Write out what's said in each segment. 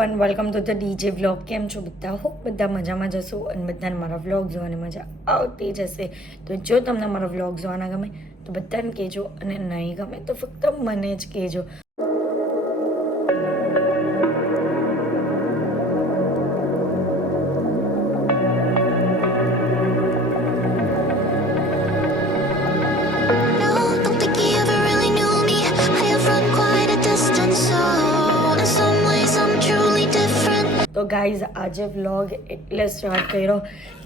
Everyone welcome to the DJ vlog. કેમ છો બધા? હોપ બધા મજામાં જશો અને બધાને મારા વ્લોગ જોવાની મજા આવતી જશે. તો જો તમને મારા વ્લોગ જોવાના ગમે તો બધાને કહેજો, અને નહીં ગમે તો ફક્ત મને જ કહેજો. તો ગાઈઝ, આજે વ્લોગ એટલે સ્ટાર્ટ કર્યો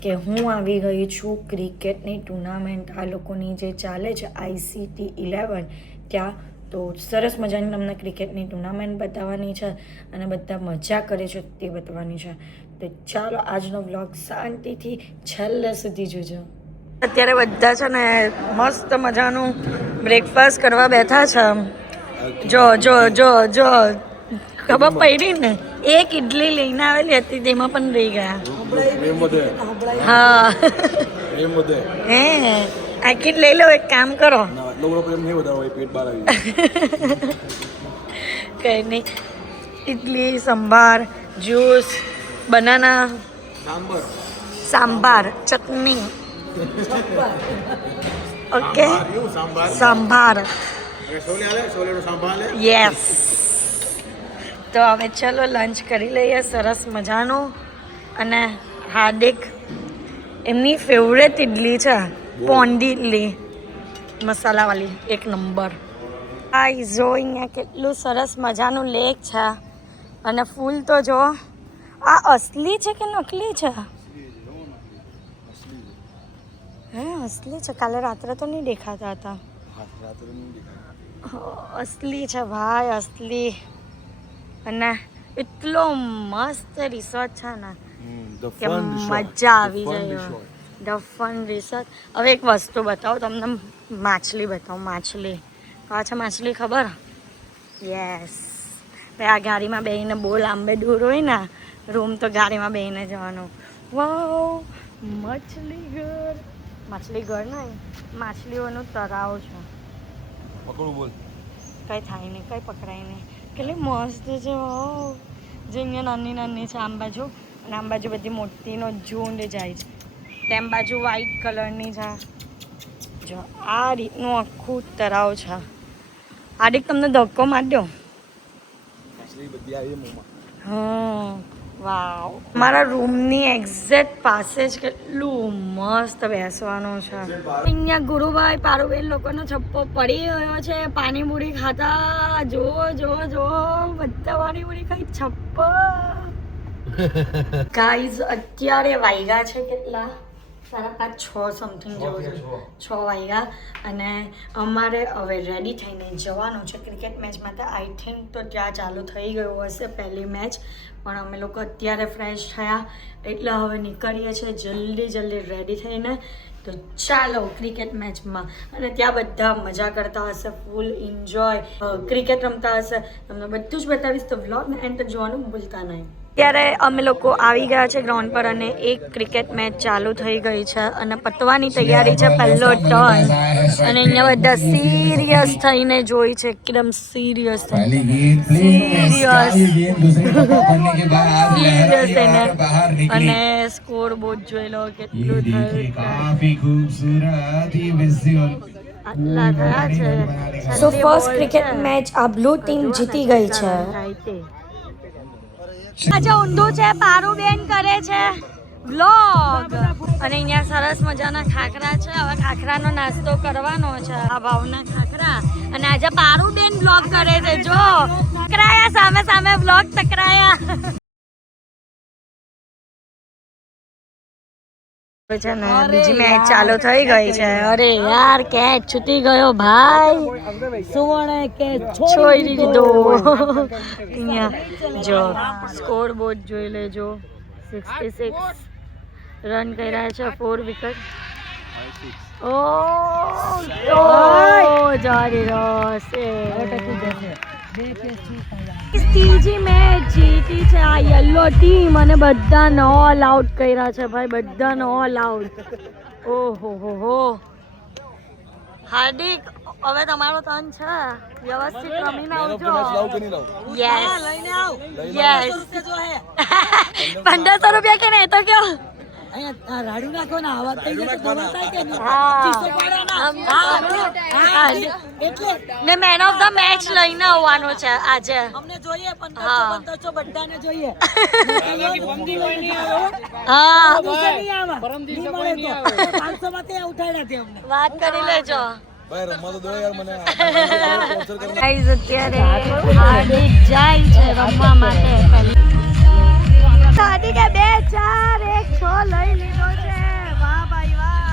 કે હું આવી ગઈ છું ક્રિકેટની ટુર્નામેન્ટ આ લોકોની જે ચાલે છે ICT11 ત્યાં. તો સરસ મજાની તમને ક્રિકેટની ટુર્નામેન્ટ બતાવવાની છે અને બધા મજા કરે છે તે બતાવવાની છે. તો ચાલો આજનો વ્લોગ શાંતિથી છેલ્લે સુધી જોજો. અત્યારે બધા છે ને મસ્ત મજાનું બ્રેકફાસ્ટ કરવા બેઠા છે. જો જો જો જો ખબર પડી ને, એક ઇડલી લઈને આવેલી હતી તેમાં પણ રહી ગયા. હા હે આખી જ લઈ લો. એક કામ કરો, કઈ નહીં, ઇડલી, સંભાર, જ્યુસ, બનાના, સાંભાર, ચટણી, ઓકે, સાંભાર, યસ. તો હવે ચલો લંચ કરી લઈએ સરસ મજાનું. અને હાર્દિક એમની ફેવરેટ ઇડલી છે, પોંડી ઇડલી મસાલાવાળી, એક નંબર. આ જો અહીંયા કેટલું સરસ મજાનું લેક છે અને ફૂલ તો જો. આ અસલી છે કે નકલી છે? હે અસલી છે. કાલે રાત્રે તો નહીં દેખાતા હતા. અસલી છે ભાઈ, અસલી. અને એટલો મસ્ત રિસોર્ટ છે ને કે મજા આવી જાય. The fun resort. હવે એક વસ્તુ બતાવો તમને, માછલી બતાવો. માછલી પાછા માછલી ખબર? યસ. આ ગાડીમાં બેહીને બહુ લાંબે દૂર હોય ને રૂમ, તો ગાડીમાં બેહીને જવાનું. વાવ, માછલી ઘર. માછલી ઘર નહીં, માછલીઓનું તળાવ છે. બોલ, કઈ થાય નહીં, કઈ પકડાય નહીં. કેટલી મસ્ત છે. વાવ. જે અહીંયા નાની નાની છે આમ બાજુ, અને આમ બાજુ બધી મોટીનો ઝુંડ જાય છે. તેમ બાજુ વ્હાઈટ કલરની છે. જો આ રીતનું આખું તળાવ છે. હાર્દિક તમને ધક્કો માર્યો? હા. વાવ. મારા રૂમની એક્ઝેક્ટ પાસે જ કેટલું મસ્ત બેસવાનું છે. અહીંયા ગુરુભાઈ પારુબેન લોકોનો છપ્પો પડી ગયો છે પાણીપુરી ખાતા. જો જો જો બધા પાણીપુરી ખાઈ છપ્પો. ગાઈઝ અત્યારે વાગ્યા છે કેટલા? 5:30 સમથિંગ જેવું છે. 6 વાગ્યા. અને અમારે હવે રેડી થઈને જવાનું છે ક્રિકેટ મેચ માટે. આઈ થિંક તો ત્યાં ચાલુ થઈ ગયું હશે પહેલી મેચ, પણ અમે લોકો અત્યારે ફ્રેશ થયા એટલે હવે નીકળીએ છીએ જલ્દી રેડી થઈને. તો ચાલો ક્રિકેટ મેચમાં. અને ત્યાં બધા મજા કરતા હશે, ફૂલ એન્જોય ક્રિકેટ રમતા હશે. તમને બધું જ બતાવીશ, તો વ્લોગને એન્ડ તક જોવાનું ભૂલતા નહીં. ત્યારે અમે લોકો આવી ગયા છે ગ્રાઉન્ડ પર અને એક ક્રિકેટ મેચ ચાલુ થઈ ગઈ છે અને પતવાની તૈયારી છે, પહેલો ટર્ન. અને અહીંયા બધા સિરિયસ થઈને જોઈ છે, એકદમ સિરિયસ થઈને. અને સ્કોર બોર્ડ જોઈ લો કેટલું થયું. સો ફર્સ્ટ ક્રિકેટ મેચ આ બ્લુ ટીમ જીતી ગઈ છે. અચ્છા, ઊંધું છે. પારુબેન કરે છે વ્લોગ. અને અહીંયા સરસ મજાના ખાખરા છે. હવે ખાખરાનો નાસ્તો કરવાનો છે. આ ભાવના ખાખરા. અને આજે પારુબેન વ્લોગ કરે છે. જો ટકરાયા, સામે સામે વ્લોગ ટકરાયા છે ને. બીજી મેચ ચાલુ થઈ ગઈ છે. અરે યાર, કેચ છૂટી ગયો ભાઈ. સુવર્ણ કેચ છોડી દીધો. અહીંયા જો સ્કોર બોર્ડ જોઈ લેજો. 66 રન કર્યા છે, 4 વિકેટ. ઓ જારી રસે. ત્રીજી મેચ જીતી છે આ યલો ટીમ અને બધાને ઓલ આઉટ કર્યા છે ભાઈ, બધાને ઓલ આઉટ. ઓહો હો હો. હાર્દિક હવે તમારો ટર્ન છે વ્યવસ્થિત રમીને મેન ઓફ ધ મેચ લાવ કે નહીં લાવ યસ લઈને આવ યસ 1500 જો હે 1500 રૂપિયા કે નહીં તો કયો અહીંયા રાડુ નાખો ને આવા થઈ જાય તો ખબર થાય કે નહીં હા 2500 હા એટલે ને મેન ઓફ ધ મેચ લઈને આવવાનું છે આજે અમને જોઈએ હા. 1500 બધાને જોઈએ બંદી લઈને આવો હા નહીં આવા પરમ દિવસે કોઈ નહીં આવે 500 માં તે ઉઠાડ્યા તે અમને વાત કરી લેજો ભાઈ રમવા તો દો યાર મને ટોર્ચર કરે ગાઈઝ અત્યારે હાર્દિક જાય છે રમવા માટે હાર્દિકે 2 4 1 6 લઈ લીધો છે વાહ ભાઈ વાહ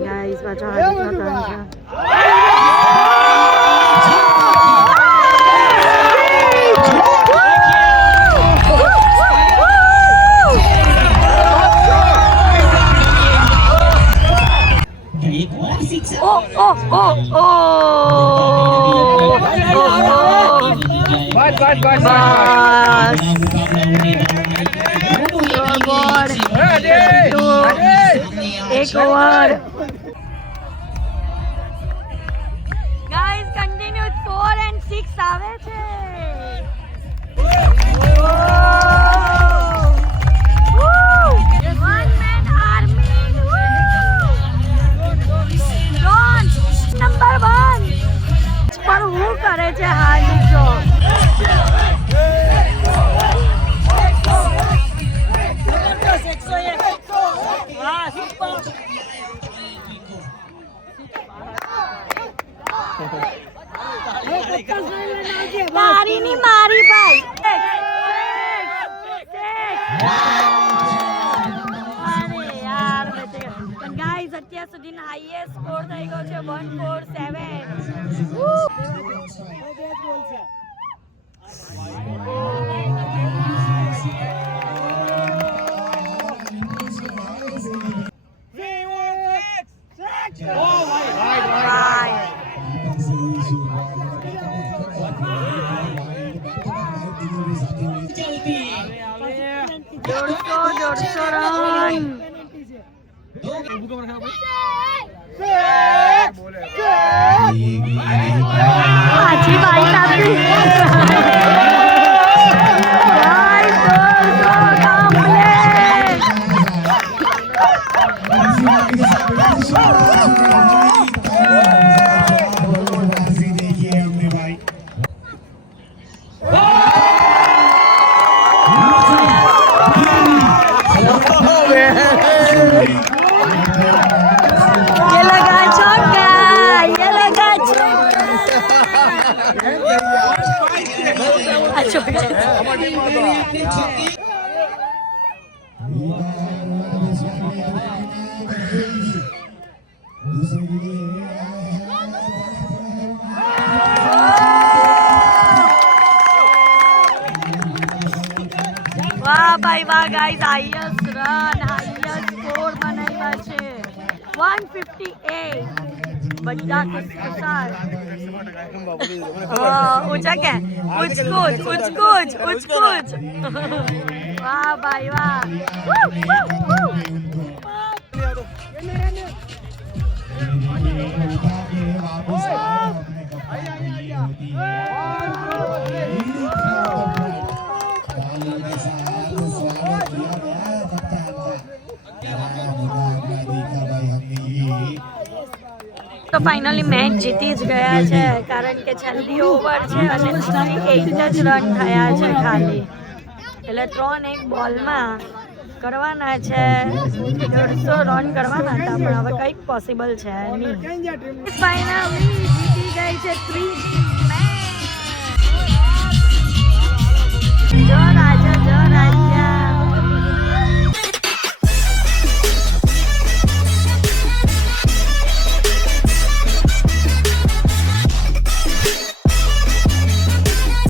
ગાઈઝ પાછો હાર્દિકનો ટર્ન છે एक ओवर गाइस कंटिन्यू 4 and 6 આવે છે one man army don't number 1 પર હું કરે છે હાર્દિક જો મારી ની મારી ભાઈ ગાઈઝ અત્યાર સુધીનો હાઈએસ્ટ સ્કોર થઈ ગયો છે 147 150 રન अच्छी बात आपकी वाह भाई वाह guys highest run highest score बनाया છે 158 બધા ખુશખુશાલ ऊंचा क्या कुछ वाह भाई वाह તો ફાઇનલી મેચ જીતી જ ગયા છે કારણ કે છેલ્લી ઓવર છે અને 8 જ રન થયા છે ખાલી એટલે 3 એક બોલમાં કરવાના છે 150 રન કરવાના હતા પણ હવે કંઈક પોસિબલ છે નહીં ફાઇનલી જીતી ગઈ છે 3